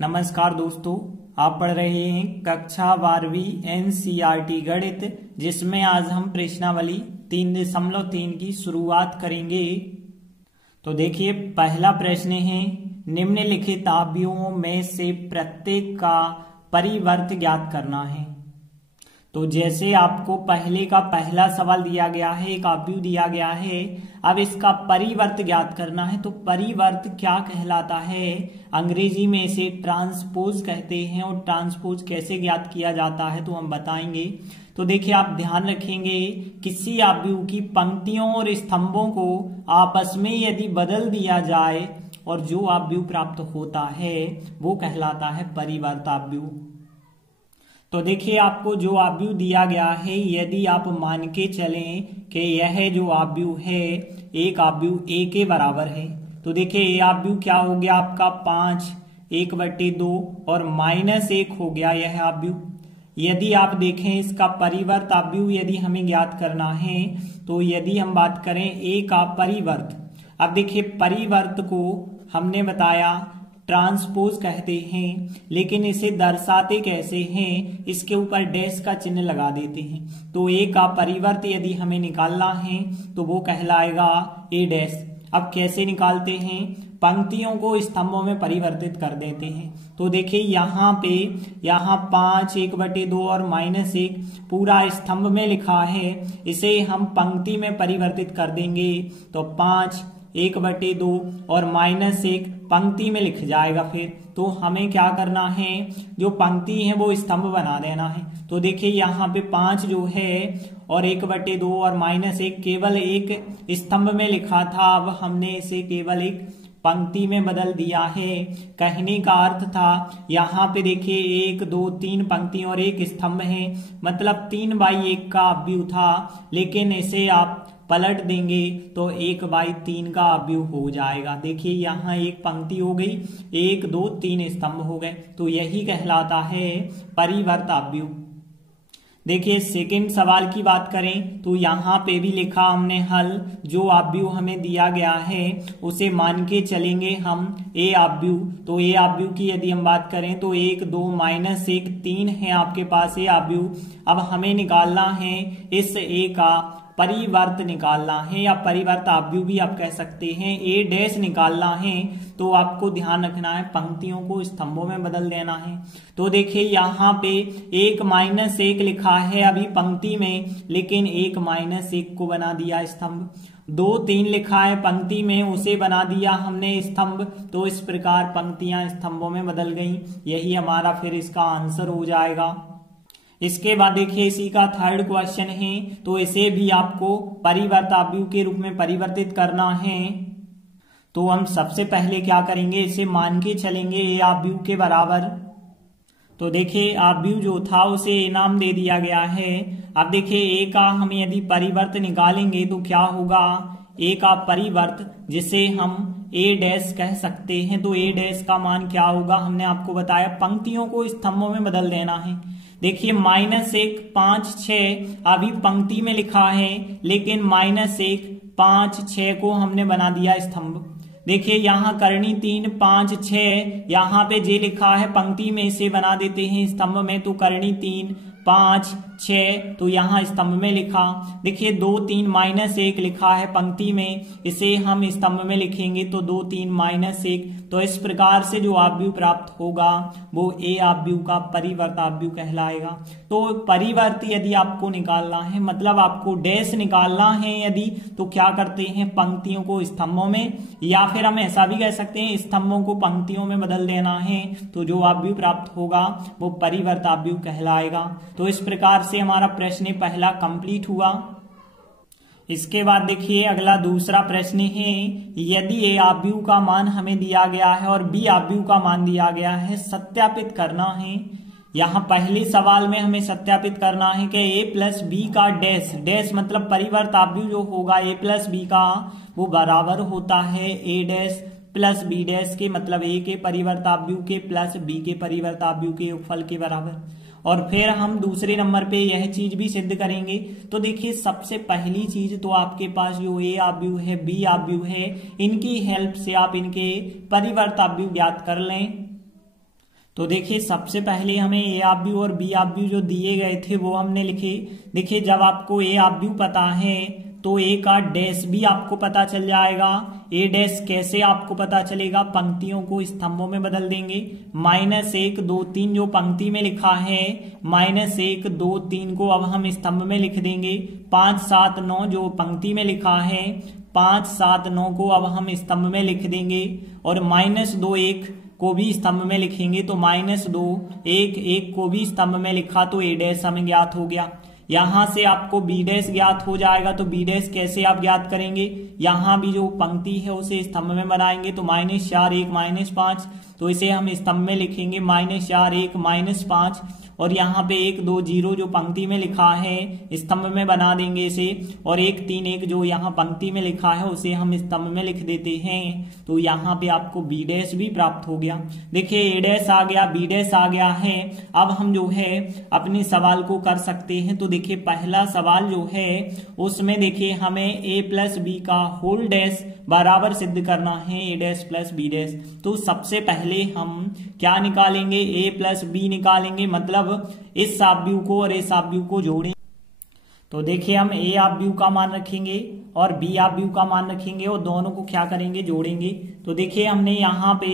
नमस्कार दोस्तों, आप पढ़ रहे हैं कक्षा 12वीं एनसीईआरटी गणित, जिसमें आज हम प्रश्नावली 3.3 की शुरुआत करेंगे। तो देखिए, पहला प्रश्न है, निम्नलिखित अवयवों में से प्रत्येक का परिवर्त ज्ञात करना है। तो जैसे आपको पहले का पहला सवाल दिया गया है, एक अवयव दिया गया है, अब इसका परिवर्त ज्ञात करना है। तो परिवर्त क्या कहलाता है? अंग्रेजी में इसे ट्रांसपोज कहते हैं, और ट्रांसपोज कैसे ज्ञात किया जाता है तो हम बताएंगे। तो देखिए, आप ध्यान रखेंगे, किसी अवयव की पंक्तियों और स्तंभों को आपस में यदि बदल दिया जाए और जो अवयव प्राप्त होता है वो कहलाता है परिवर्त अवयव। तो देखिए, आपको जो अवयव दिया गया है, यदि आप मान के चलें कि यह जो अवयव है एक अवयव a के बराबर है, तो देखिए ये अवयव क्या हो गया आपका 5 1/2 और -1 हो गया यह अवयव। यदि आप देखें इसका परिवर्त अवयव यदि हमें ज्ञात करना है, तो यदि हम बात करें a का परिवर्त, अब देखिए परिवर्त को हमने बताया ट्रांसपोज कहते हैं, लेकिन इसे दर्शाते कैसे हैं, इसके ऊपर डैश का चिन्ह लगा देते हैं। तो ए का परिवर्त यदि हमें निकालना है तो वो कहलाएगा ए डैश। अब कैसे निकालते हैं? पंक्तियों को स्तंभों में परिवर्तित कर देते हैं। तो देखिए यहाँ 5 1/2 और -1 पूरा स्तंभ में लिखा है, इसे हम पंक्ति में परिवर्तित कर देंगे तो 5 1/2 और -1 पंक्ति में लिख जाएगा। फिर तो हमें क्या करना है, जो पंक्ति है वो स्तंभ बना देना है। तो देखिए यहाँ पे 5 जो है और 1/2 और -1 केवल एक स्तंभ में लिखा था, अब हमने इसे केवल एक पंक्ति में बदल दिया है। कहने का अर्थ था, यहाँ पे देखिए 1 2 3 पंक्ति और एक स्तंभ है, मतलब 3/1 का अवयव था, लेकिन इसे आप पलट देंगे तो 1/3 का अवयव हो जाएगा। देखिए यहाँ एक पंक्ति हो गई, 1 2 3 स्तंभ हो गए, तो यही कहलाता है परिवर्त अवयव। देखिए सेकंड सवाल की बात करें तो यहाँ पे भी लिखा हमने हल, जो अवयव हमें दिया गया है उसे मान के चलेंगे हम ए अवयव। तो ए अवयव की यदि हम बात करें तो 1 2 -1 3 है आपके पास ए अवयव। अब हमें निकालना है इस ए का परिवर्त निकालना है, या परिवर्त अवयव भी आप कह सकते हैं, ए डैश निकालना है। तो आपको ध्यान रखना है पंक्तियों को स्तंभों में बदल देना है। तो देखिए यहाँ पे 1 -1 लिखा है अभी पंक्ति में, लेकिन 1 -1 को बना दिया स्तंभ। 2 3 लिखा है पंक्ति में, उसे बना दिया हमने स्तंभ। तो इस प्रकार पंक्तियां स्तंभों में बदल गई, यही हमारा फिर इसका आंसर हो जाएगा। इसके बाद देखिए इसी का थर्ड क्वेश्चन है, तो इसे भी आपको परिवर्त अवयव के रूप में परिवर्तित करना है। तो हम सबसे पहले क्या करेंगे, इसे मान के चलेंगे ए अवयव के बराबर। तो देखिए अवयव जो था उसे ए नाम दे दिया गया है। अब देखिए ए का हम यदि परिवर्त निकालेंगे तो क्या होगा, ए का परिवर्त जिसे हम ए डैश कह सकते हैं, तो ए डैश का मान क्या होगा, हमने आपको बताया पंक्तियों को स्तंभों में बदल देना है। देखिए -1 5 6 अभी पंक्ति में लिखा है, लेकिन -1 5 6 को हमने बना दिया स्तंभ। देखिए यहाँ करनी 3 5 6, यहाँ पे जे लिखा है पंक्ति में, इसे बना देते हैं स्तंभ में, तो करनी 3 5 6 तो यहाँ स्तंभ में लिखा। देखिए 2 3 -1 लिखा है पंक्ति में, इसे हम स्तंभ में लिखेंगे तो 2 3 -1। तो इस प्रकार से जो अवयव प्राप्त होगा वो ए अवयव का परिवर्त अवयव कहलाएगा। तो परिवर्त यदि आपको निकालना है, मतलब आपको डैश निकालना है यदि, तो क्या करते हैं पंक्तियों को स्तंभों में, या फिर हम ऐसा भी कह सकते हैं स्तंभों को पंक्तियों में बदल देना है, तो जो अवयव प्राप्त होगा वो परिवर्त अवयव कहलाएगा। तो इस प्रकार से हमारा प्रश्न पहला कंप्लीट हुआ। इसके बाद देखिए अगला दूसरा प्रश्न है, यदि ए अवयव का मान हमें दिया गया है और बी अवयव का मान दिया गया है, सत्यापित करना है। यहाँ पहले सवाल में हमें सत्यापित करना है कि ए प्लस बी का डैश, डैश मतलब परिवर्त अवयव जो होगा ए प्लस बी का, वो बराबर होता है ए डैश प्लस बी डैश के, मतलब ए के परिवर्त अवयव के प्लस बी के परिवर्त अवयव के योगफल के बराबर। और फिर हम दूसरे नंबर पे यह चीज भी सिद्ध करेंगे। तो देखिए सबसे पहली चीज तो आपके पास जो ए अवयव है बी अवयव है, इनकी हेल्प से आप इनके परिवर्त अवयव ज्ञात कर लें। तो देखिए सबसे पहले हमें ए ऑफ बी और बी ऑफ बी जो दिए गए थे वो हमने लिखे। देखिए जब आपको ए ऑफ बी पता है तो ए का डैश भी आपको पता चल जाएगा। ए डैश कैसे आपको पता चलेगा, पंक्तियों को स्तंभों में बदल देंगे। -1 2 3 जो पंक्ति में लिखा है, -1 2 3 को अब हम स्तंभ में लिख देंगे। 5 7 9 जो पंक्ति में लिखा है, 5 7 9 को अब हम स्तंभ में लिख देंगे। और -2 1 को भी स्तंभ में लिखेंगे। तो -2 1 1 को भी स्तंभ में लिखा तो ए डैश हमें ज्ञात हो गया। यहां से आपको बी डैश ज्ञात हो जाएगा। तो बी डैश कैसे आप ज्ञात करेंगे, यहां भी जो पंक्ति है उसे स्तंभ में बनाएंगे। तो -4 1 -5 तो इसे हम स्तंभ में लिखेंगे -4 1 -5। और यहाँ पे 1 2 0 जो पंक्ति में लिखा है स्तंभ में बना देंगे इसे। और 1 3 1 जो यहाँ पंक्ति में लिखा है उसे हम स्तंभ में लिख देते हैं। तो यहाँ पे आपको बी डैश भी प्राप्त हो गया। देखिए ए डैश आ गया, बी डैश आ गया है। अब हम जो है अपने सवाल को कर सकते हैं। तो देखिए पहला सवाल जो है उसमें देखिए हमें ए प्लस बी का होल डैश बराबर सिद्ध करना है ए डैश प्लस बी डैश। तो सबसे पहले हम क्या निकालेंगे, ए प्लस बी निकालेंगे, मतलब इस साब्यू को और इस साब्यू को जोड़ें। तो देखिए हम ए आब्यू का मान रखेंगे और बी आब्यू का मान रखेंगे और दोनों को क्या करेंगे, जोड़ेंगे। तो देखिए हमने यहाँ पे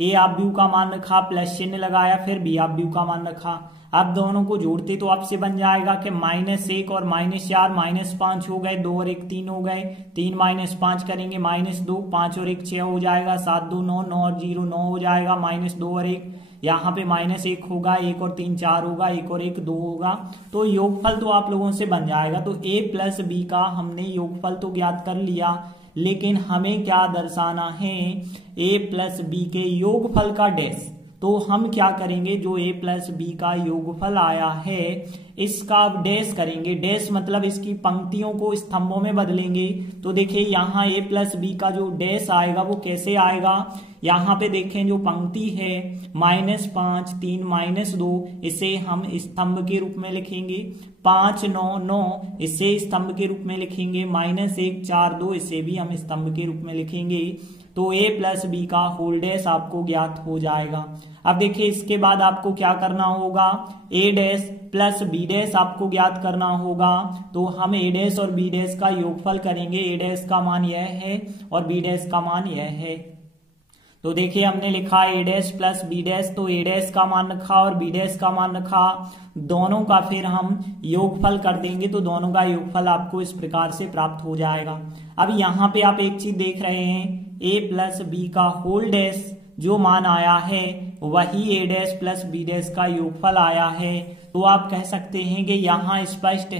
ए आब्यू का मान रखा, प्लस चिन्ह लगाया, फिर बी आब्यू का मान रखा। अब दोनों को जोड़ते तो आपसे बन जाएगा कि -1 और -4 -5 हो गए, 2 और 1 3 हो गए, 3 -5 करेंगे -2, 5 और 1 6 हो जाएगा, 7 2 9 9 और 0 9 हो जाएगा, -2 और 1 यहाँ पे -1 होगा, 1 और 3 4 होगा, 1 और 1 2 होगा। तो योगफल तो आप लोगों से बन जाएगा। तो ए प्लस बी का हमने योगफल तो ज्ञात कर लिया, लेकिन हमें क्या दर्शाना है, ए प्लस बी के योगफल का डैश। तो हम क्या करेंगे, जो ए प्लस बी का योगफल आया है इसका डैश करेंगे। डैश मतलब इसकी पंक्तियों को स्तंभों में बदलेंगे। तो देखिए यहाँ ए प्लस बी का जो डैश आएगा वो कैसे आएगा, यहाँ पे देखें जो पंक्ति है -5 3 -2 इसे हम स्तंभ के रूप में लिखेंगे। 5 9 9 इसे स्तंभ के रूप में लिखेंगे। -1 4 2 इसे भी हम स्तंभ के रूप में लिखेंगे। तो ए प्लस बी का होल डैश आपको ज्ञात हो जाएगा। अब देखिए इसके बाद आपको क्या करना होगा, ए डैश प्लस बी डैश आपको ज्ञात करना होगा। तो हम ए डैश और बी डैश का योगफल करेंगे। ए डैश का मान यह है और बी डैश का मान यह है। तो देखिए हमने लिखा ए डैश प्लस बी डैश, तो ए डैश का मान रखा और बी डैश का मान रखा, दोनों का फिर हम योगफल कर देंगे। तो दोनों का योगफल आपको इस प्रकार से प्राप्त हो जाएगा। अब यहाँ पे आप एक चीज देख रहे हैं, ए प्लस बी का होल डैश जो मान आया है वही ए डैश प्लस बी डैश का योगफल आया है। तो आप कह सकते हैं कि यहाँ स्पष्ट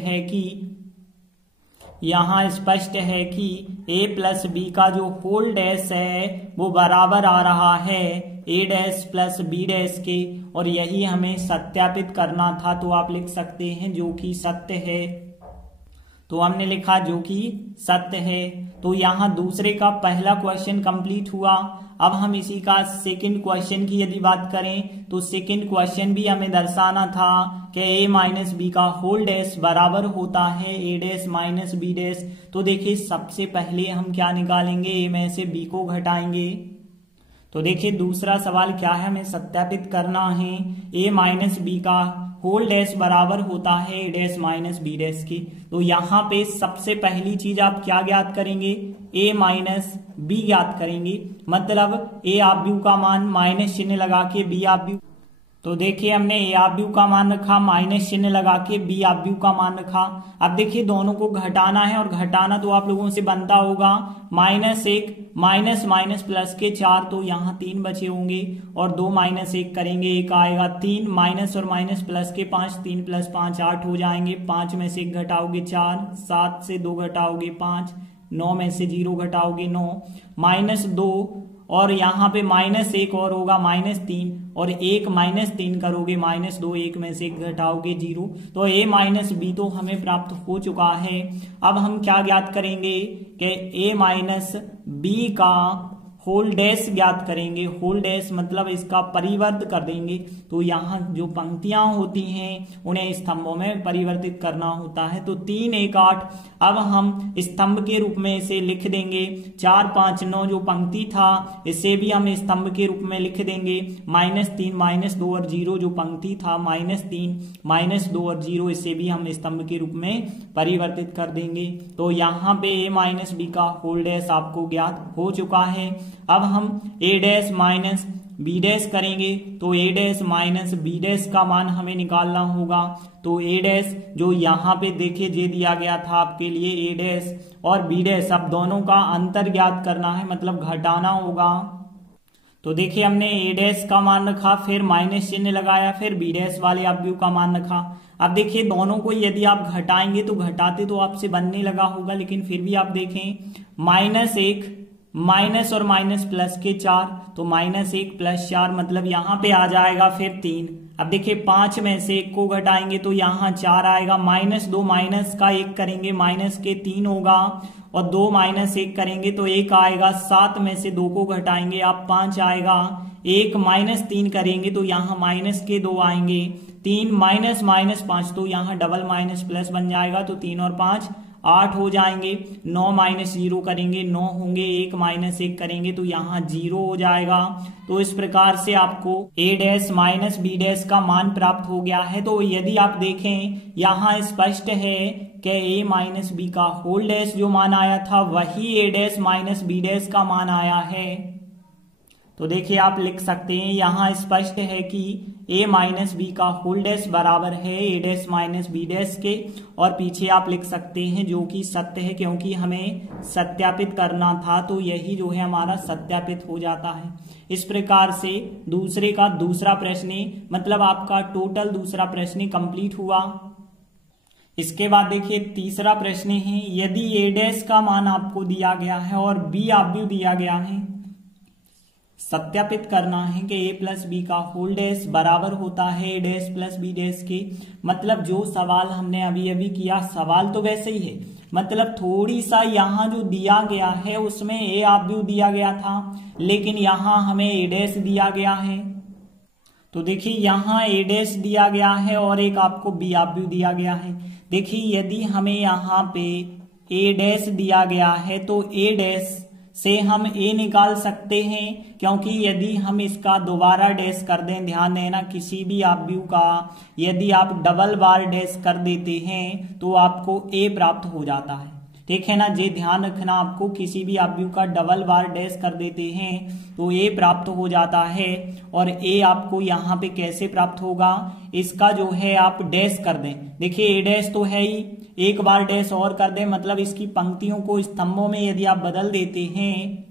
है कि ए प्लस बी का जो होल डैश है वो बराबर आ रहा है ए डैश प्लस बी डैश के, और यही हमें सत्यापित करना था। तो आप लिख सकते हैं जो कि सत्य है। तो हमने लिखा जो कि सत्य है। तो यहाँ दूसरे का पहला क्वेश्चन कंप्लीट हुआ। अब हम इसी का सेकंड क्वेश्चन की यदि बात करें तो सेकंड क्वेश्चन भी हमें दर्शाना था कि ए माइनस बी का होल डैश बराबर होता है ए डैश माइनस बी डैश। तो देखिए सबसे पहले हम क्या निकालेंगे, ए में से बी को घटाएंगे। तो देखिए दूसरा सवाल क्या है, हमें सत्यापित करना है ए माइनस बी का होल डैश बराबर होता है ए डैश माइनस बी डैश की। तो यहाँ पे सबसे पहली चीज आप क्या ज्ञात करेंगे, ए माइनस बी ज्ञात करेंगे। मतलब ए आव्यूह का मान माइनस चिन्ह लगा के बी आव्यूह। तो देखिए हमने ए आव्यूह का मान रखा, माइनस चिन्ह लगा के बी आव्यूह का मान रखा। अब देखिए दोनों को घटाना है, और घटाना तो आप लोगों से बनता होगा -1 माइनस माइनस प्लस के 4, तो यहाँ 3 बचे होंगे, और 2 माइनस 1 करेंगे 1 आएगा। 3 माइनस और माइनस प्लस के 5, 3 प्लस 5 8 हो जाएंगे। 5 में से 1 घटाओगे 4, 7 से 2 घटाओगे 5, 9 में से 0 घटाओगे 9, -2, और यहाँ पे -1 और होगा -3, और 1 -3 करोगे -2, 1 में से 1 घटाओगे 0। तो a माइनस बी तो हमें प्राप्त हो चुका है। अब हम क्या ज्ञात करेंगे कि a माइनस बी का होल डैश ज्ञात करेंगे। होल डैश मतलब इसका परिवर्त कर देंगे। तो यहाँ जो पंक्तियां होती हैं उन्हें स्तंभों में परिवर्तित करना होता है। तो 3 1 8 अब हम स्तंभ के रूप में इसे लिख देंगे। 4 5 9 जो पंक्ति था इसे भी हम स्तंभ के रूप में लिख देंगे। -3 -2 और 0 जो पंक्ति था -3 -2 और 0 इसे भी हम स्तंभ के रूप में परिवर्तित कर देंगे। तो यहाँ पे a माइनस बी का होल डैश आपको ज्ञात हो चुका है। अब हम a dash minus b dash करेंगे। तो a dash minus b dash का मान हमें निकालना होगा। तो a डैश जो यहाँ पे देखिए जे दिया गया था आपके लिए a डैश और b डैश, अब दोनों का अंतर ज्ञात करना है, मतलब घटाना होगा। तो देखिए हमने a डैश का मान रखा, फिर माइनस चिन्ह लगाया, फिर b डैश वाले अवयव का मान रखा। अब देखिए दोनों को यदि आप घटाएंगे तो घटाते तो आपसे बनने लगा होगा, लेकिन फिर भी आप देखें -1 माइनस और माइनस प्लस के 4, तो -1 + 4 मतलब यहाँ पे आ जाएगा फिर 3। अब देखिए 5 में से 1 को घटाएंगे तो यहाँ 4 आएगा। -2 माइनस का 1 करेंगे, माइनस के 3 होगा, और 2 - 1 करेंगे तो 1 आएगा। 7 में से 2 को घटाएंगे आप 5 आएगा। 1 - 3 करेंगे तो यहाँ माइनस के 2 आएंगे। 3 - 5 तो यहाँ डबल माइनस प्लस बन जाएगा, तो 3 और 5 8 हो जाएंगे। 9 - 0 करेंगे 9 होंगे। 1 - 1 करेंगे तो यहाँ 0 हो जाएगा। तो इस प्रकार से आपको a dash minus b dash का मान प्राप्त हो गया है। तो यदि आप देखें यहाँ स्पष्ट है कि a माइनस बी का होल डैश जो मान आया था वही a dash minus b dash का मान आया है। तो देखिए आप लिख सकते हैं यहाँ स्पष्ट है कि a माइनस बी का होल डैश बराबर है a dash minus b dash के, और पीछे आप लिख सकते हैं जो कि सत्य है, क्योंकि हमें सत्यापित करना था। तो यही जो है हमारा सत्यापित हो जाता है। इस प्रकार से दूसरे का दूसरा प्रश्न, मतलब आपका टोटल दूसरा प्रश्न कंप्लीट हुआ। इसके बाद देखिए तीसरा प्रश्न है, यदि a डैश का मान आपको दिया गया है और b अवयव दिया गया है, सत्यापित करना है कि a प्लस बी का होल डैश बराबर होता है a dash plus b dash के। मतलब जो सवाल हमने अभी किया, सवाल तो वैसे ही है, मतलब थोड़ी सा यहाँ जो दिया गया है उसमें a अवयव दिया गया था, लेकिन यहाँ हमें a डैश दिया गया है। तो देखिए यहाँ a डैश दिया गया है और एक आपको b अवयव दिया गया है। देखिए यदि हमें यहाँ पे a डैश दिया गया है तो a डैश से हम a निकाल सकते हैं, क्योंकि यदि हम इसका दोबारा डैश कर दें, ध्यान देना किसी भी अवयव का यदि आप डबल बार डैश कर देते हैं तो आपको a प्राप्त हो जाता है। ठीक है ना, ये ध्यान रखना, आपको किसी भी अवयव का डबल बार डैश कर देते हैं तो a प्राप्त हो जाता है। और a आपको यहाँ पे कैसे प्राप्त होगा, इसका जो है आप डैश कर दें। देखिए a डैश तो है ही, एक बार डैश और कर दें, मतलब इसकी पंक्तियों को स्तंभों में यदि आप बदल देते हैं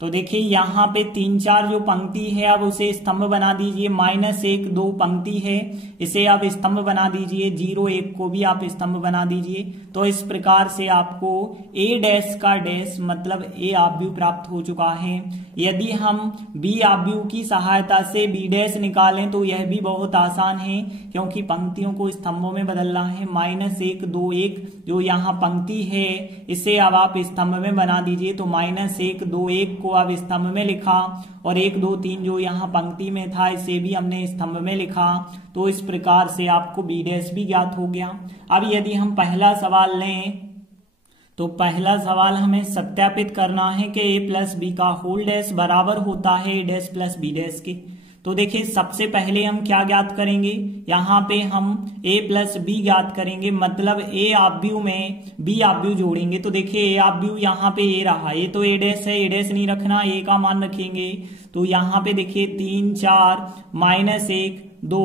तो देखिए यहाँ पे 3 4 जो पंक्ति है अब उसे स्तंभ बना दीजिए। -1 2 पंक्ति है, इसे आप स्तंभ बना दीजिए। 0 1 को भी आप स्तंभ बना दीजिए। तो इस प्रकार से आपको a डैश का डैश मतलब a अवयव प्राप्त हो चुका है। यदि हम b अवयव की सहायता से b डैश निकालें तो यह भी बहुत आसान है, क्योंकि पंक्तियों को स्तंभों में बदलना है। -1 2 1 जो यहाँ पंक्ति है इसे अब आप स्तंभ में बना दीजिए। तो -1 2 1 को अब स्तंभ में लिखा, और 1 2 3 जो यहाँ पंक्ति में था इसे भी हमने स्तंभ में लिखा। तो इस प्रकार से आपको b डैश भी ज्ञात हो गया। अब यदि हम पहला सवाल लें तो पहला सवाल हमें सत्यापित करना है कि a प्लस बी का होल डैश बराबर होता है a dash plus b dash के। तो देखिए सबसे पहले हम क्या ज्ञात करेंगे, यहाँ पे हम a प्लस बी ज्ञात करेंगे, मतलब a अवयव में b अवयव जोड़ेंगे। तो देखिए a अवयव यहाँ पे a रहा, ये तो a डैश है, a डैश नहीं रखना, a का मान रखेंगे। तो यहाँ पे देखिए 3 4 -1 2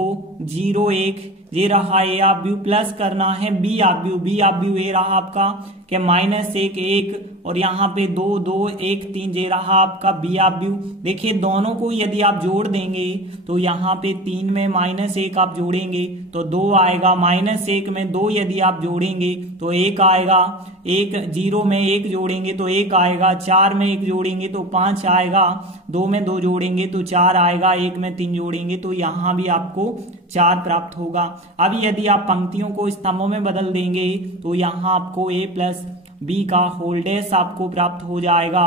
0 1 ये रहा a अवयव, प्लस करना है b अवयव ये रहा आपका के -1 1 और यहाँ पे 2 2 1 3 ये रहा आपका b अवयव। देखिए दोनों को यदि आप जोड़ देंगे तो यहाँ पे 3 में -1 आप जोड़ेंगे तो 2 आएगा, -1 में 2 यदि आप जोड़ेंगे तो 1 आएगा, 1 0 में 1 जोड़ेंगे तो 1 आएगा, 4 में 1 जोड़ेंगे तो 5 आएगा, 2 में 2 जोड़ेंगे तो 4 आएगा, 1 में 3 जोड़ेंगे तो यहाँ भी आपको 4 प्राप्त होगा। अब यदि आप पंक्तियों को स्तंभों में बदल देंगे तो यहाँ आपको a प्लस बी का होल डैश आपको प्राप्त हो जाएगा।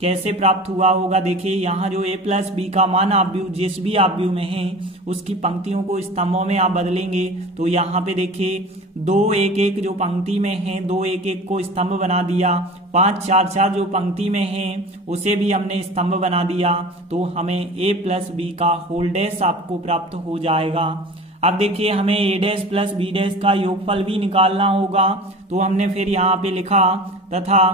कैसे प्राप्त हुआ होगा? देखिए यहाँ जो a प्लस बी का मान आव्यूह जिस भी आव्यूह में है उसकी पंक्तियों को स्तंभों में आप बदलेंगे तो यहाँ पे देखिए 2 1 1 जो पंक्ति में है 2 1 1 को स्तंभ बना दिया, 5 4 4 जो पंक्ति में है उसे भी हमने स्तंभ बना दिया, तो हमें a प्लस बी का होल डैश आपको प्राप्त हो जाएगा। अब देखिए हमें a dash plus b dash का योगफल भी निकालना होगा, तो हमने फिर यहाँ पे लिखा तथा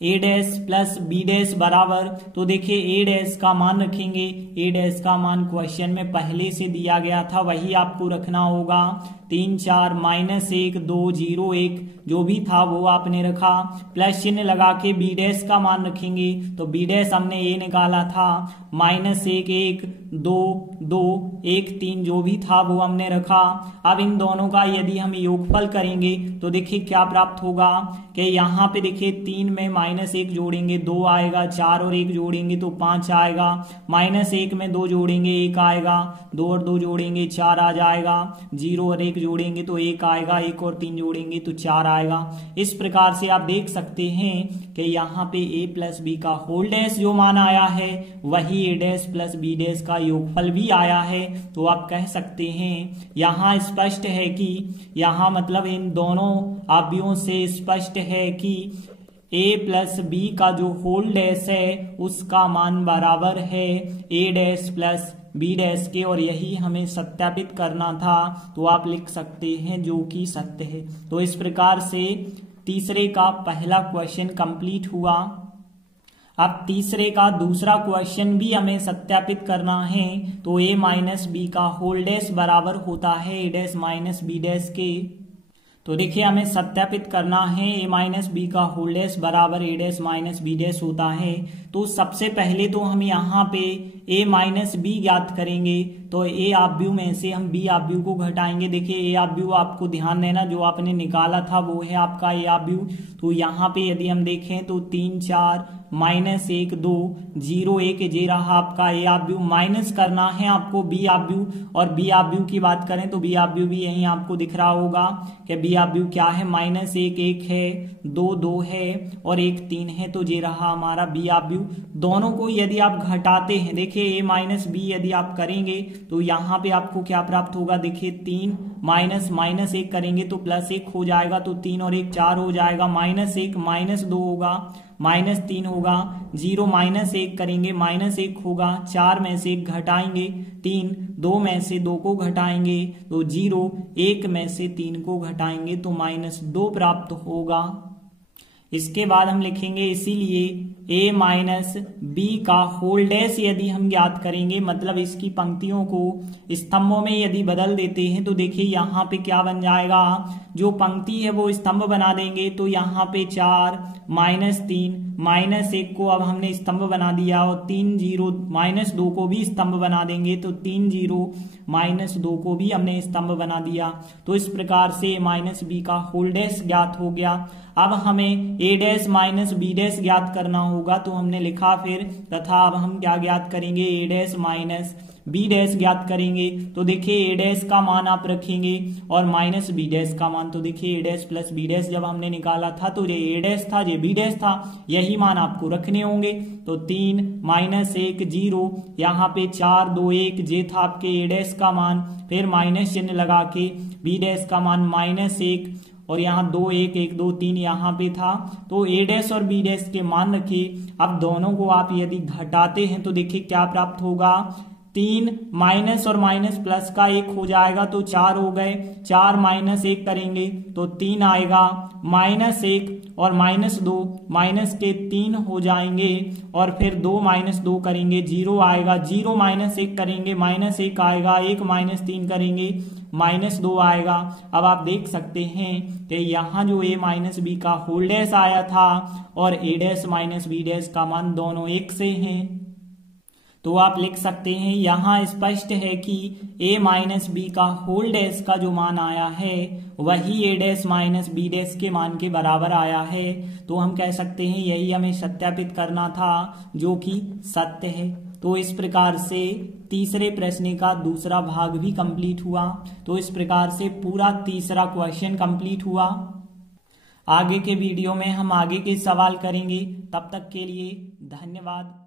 a dash plus b dash बराबर, तो देखिए a डैश का मान रखेंगे, a डैश का मान क्वेश्चन में पहले से दिया गया था वही आपको रखना होगा, 3 4 -1 2 0 1 जो भी था वो आपने रखा, प्लस चिन्ह लगा के बी डैश का मान रखेंगे, तो बी डैश हमने ये निकाला था -1 1 2 2 1 3 जो भी था वो हमने रखा। अब इन दोनों का यदि हम योगफल करेंगे तो देखिए क्या प्राप्त होगा कि यहाँ पे देखिए 3 में -1 जोड़ेंगे 2 आएगा, 4 और 1 जोड़ेंगे तो 5 आएगा, -1 में 2 जोड़ेंगे 1 आएगा, 2 और 2 जोड़ेंगे 4 आ जाएगा, 0 और 1 जोड़ेंगे तो 1 आएगा, 1 और 3 जोड़ेंगे तो 4 आएगा। इस प्रकार से आप देख सकते हैं कि यहाँ पे a प्लस बी का होल डैश जो मान आया है वही a dash plus b dash का योगफल भी आया है। तो आप कह सकते हैं यहाँ स्पष्ट है कि यहाँ मतलब इन दोनों आव्यूहों से स्पष्ट है कि a प्लस बी का जो होल डैश है उसका मान बराबर है a dash plus b dash के, और यही हमें सत्यापित करना था, तो आप लिख सकते हैं जो कि सत्य है। तो इस प्रकार से तीसरे का पहला क्वेश्चन कंप्लीट हुआ। अब तीसरे का दूसरा क्वेश्चन भी हमें सत्यापित करना है, तो a माइनस बी का होल डैश बराबर होता है a dash minus b dash के। तो देखिए हमें सत्यापित करना है a माइनस बी का होल डैश बराबर a dash minus b dash होता है। तो सबसे पहले तो हम यहाँ पे a माइनस बी ज्ञात करेंगे, तो a आव्यूह में से हम b आव्यूह को घटाएंगे। देखिए a आव्यूह आपको ध्यान देना जो आपने निकाला था वो है आपका a आव्यूह, तो यहाँ पे यदि हम देखें तो 3 4 -1 2 0 1 ये रहा आपका a आव्यूह, माइनस करना है आपको b आव्यूह, और b आव्यूह की बात करें तो b आव्यूह भी यहीं आपको दिख रहा होगा कि b आव्यूह क्या है, -1 1 है, 2 2 है और 1 3 है, तो ये रहा हमारा b आव्यूह। दोनों को यदि आप घटाते हैं, देखिए a माइनस बी यदि आप करेंगे तो यहाँ पे आपको क्या प्राप्त होगा, देखिए 3 -1 करेंगे तो +1 हो जाएगा, तो 3 और 1 4 हो जाएगा, -1 -2 होगा, -3 होगा, 0 -1 करेंगे -1 होगा, 4 में से 1 घटाएंगे 3, 2 में से 2 को घटाएंगे तो 0, 1 में से 3 को घटाएंगे तो -2 प्राप्त होगा। इसके बाद हम लिखेंगे इसीलिए a माइनस बी का होल डैश यदि हम ज्ञात करेंगे, मतलब इसकी पंक्तियों को स्तंभों में यदि बदल देते हैं तो देखिए यहाँ पे क्या बन जाएगा, जो पंक्ति है वो स्तंभ बना देंगे, तो यहाँ पे 4 -3 -1 को अब हमने स्तंभ बना दिया और 3 0 -2 को भी स्तंभ बना देंगे, तो 3 0 -2 को भी हमने स्तंभ बना दिया। तो इस प्रकार से a माइनस बी का होल डैश ज्ञात हो गया। अब हमें a dash minus b dash ज्ञात करना होगा, तो हमने लिखा फिर तथा अब हम क्या ज्ञात करेंगे, a dash minus b dash ज्ञात करेंगे। तो देखिए a डैश का मान आप रखेंगे और माइनस बी डैश का मान, तो देखिए a dash plus b dash जब हमने निकाला था तो ये a डैश था ये b डैश था, यही मान आपको रखने होंगे। तो 3 -1 0 यहाँ पे 4 2 1 ये था आपके a डैश का मान, फिर माइनस चिन्ह लगा के b डैश का मान -1 और यहाँ 2 1 1 2 3 यहाँ पे था, तो a डैश और b डैश के मान रखिए। अब दोनों को आप यदि घटाते हैं तो देखिए क्या प्राप्त होगा, 3 माइनस और माइनस प्लस का 1 हो जाएगा तो 4 हो गए, 4 -1 करेंगे तो 3 आएगा, -1 और -2 माइनस के 3 हो जाएंगे और फिर 2 -2 करेंगे 0 आएगा, 0 -1 करेंगे -1 आएगा, 1 -3 करेंगे -2 आएगा। अब आप देख सकते हैं कि यहाँ जो a माइनस बी का होल डैश आया था और a dash minus b dash का मान दोनों 1 से हैं, तो आप लिख सकते हैं यहाँ स्पष्ट है कि a माइनस बी का होल डैश का जो मान आया है वही a dash minus b dash के मान के बराबर आया है। तो हम कह सकते हैं यही हमें सत्यापित करना था जो कि सत्य है। तो इस प्रकार से तीसरे प्रश्न का दूसरा भाग भी कंप्लीट हुआ। तो इस प्रकार से पूरा तीसरा क्वेश्चन कंप्लीट हुआ। आगे के वीडियो में हम आगे के सवाल करेंगे। तब तक के लिए धन्यवाद।